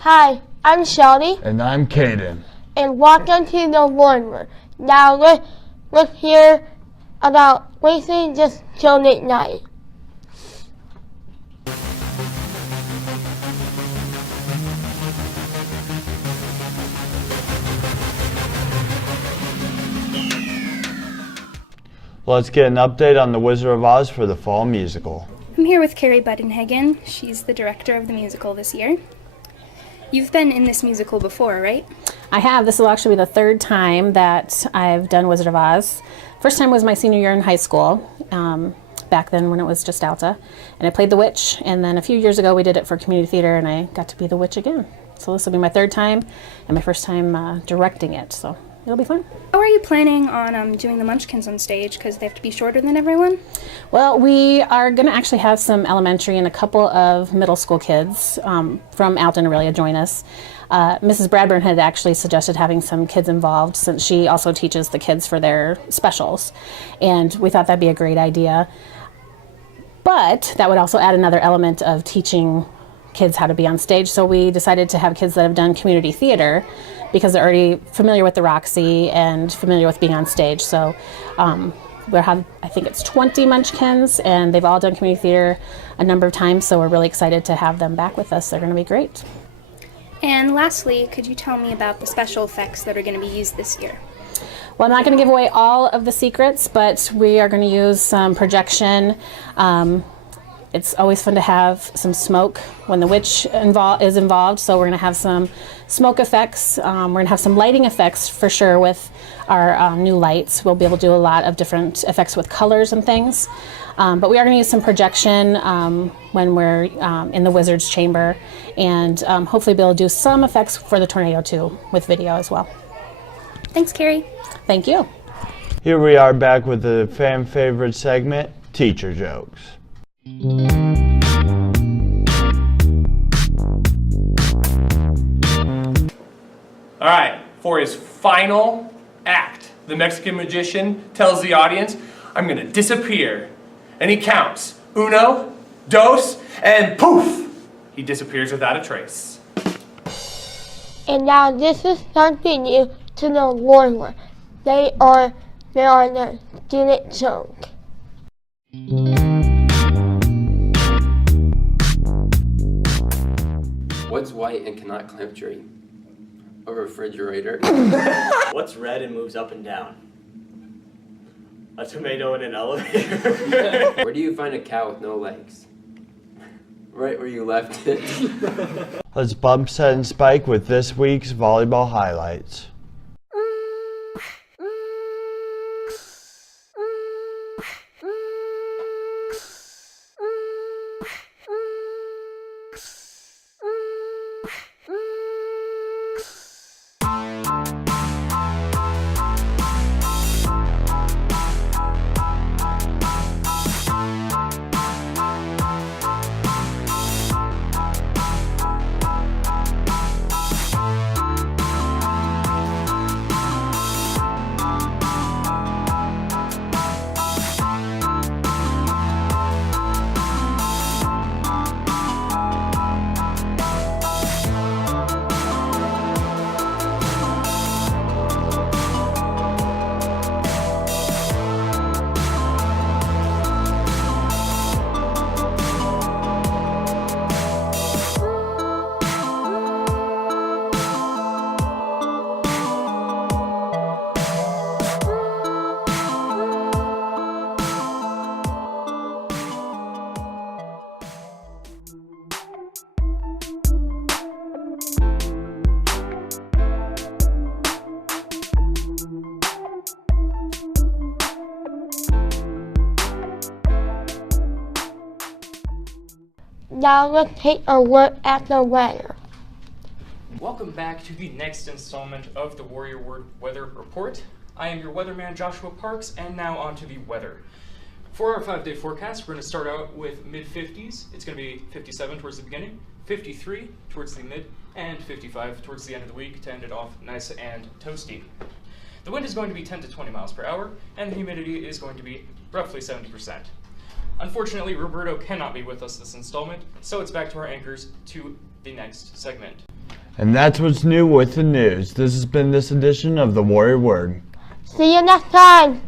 Hi, I'm Shelly. And I'm Caden. And welcome to the Warmer. Now let's hear about racing this children's night. Let's get an update on The Wizard of Oz for the fall musical. I'm here with Carrie Budenhagen. She's the director of the musical this year. You've been in this musical before, right? I have. This will actually be the third time that I've done Wizard of Oz. First time was my senior year in high school, back then when it was just Alta. And I played the witch, and then a few years ago we did it for community theater and I got to be the witch again. So this will be my third time and my first time directing it, so it'll be fun. How are you planning on doing the Munchkins on stage, because they have to be shorter than everyone? Well, we are going to actually have some elementary and a couple of middle school kids from Alta and Aurelia join us. Mrs. Bradburn had actually suggested having some kids involved since she also teaches the kids for their specials. And we thought that'd be a great idea. But that would also add another element of teaching kids how to be on stage. So we decided to have kids that have done community theater because they're already familiar with the Roxy and familiar with being on stage. So we'll have, I think it's 20 Munchkins, and they've all done community theater a number of times, so we're really excited to have them back with us. They're going to be great. And lastly, could you tell me about the special effects that are going to be used this year? Well, I'm not going to give away all of the secrets, but we are going to use some projection. It's always fun to have some smoke when the witch is involved, so we're going to have some smoke effects. We're going to have some lighting effects for sure with our new lights. We'll be able to do a lot of different effects with colors and things. But we are going to use some projection when we're in the Wizard's Chamber, and hopefully be able to do some effects for the tornado too with video as well. Thanks, Carrie. Thank you. Here we are back with the fan favorite segment, Teacher Jokes. All right, for his final act, the Mexican magician tells the audience, I'm gonna disappear. And he counts, uno, dos, and poof! He disappears without a trace. And now this is something new to the Warmer. They are the student joke. What's white and cannot climb a tree? A refrigerator. What's red and moves up and down? A tomato in an elevator. Where do you find a cow with no legs? Right where you left it. Let's bump, set, and spike with this week's volleyball highlights. Now let's take a look at the weather. Welcome back to the next installment of the Warrior Word Weather Report. I am your weatherman, Joshua Parks, and now on to the weather. For our 5-day forecast, we're going to start out with mid-50s. It's going to be 57 towards the beginning, 53 towards the mid, and 55 towards the end of the week to end it off nice and toasty. The wind is going to be 10 to 20 miles per hour, and the humidity is going to be roughly 70%. Unfortunately, Roberto cannot be with us this installment, so it's back to our anchors to the next segment. And that's what's new with the news. This has been this edition of the Warrior Word. See you next time.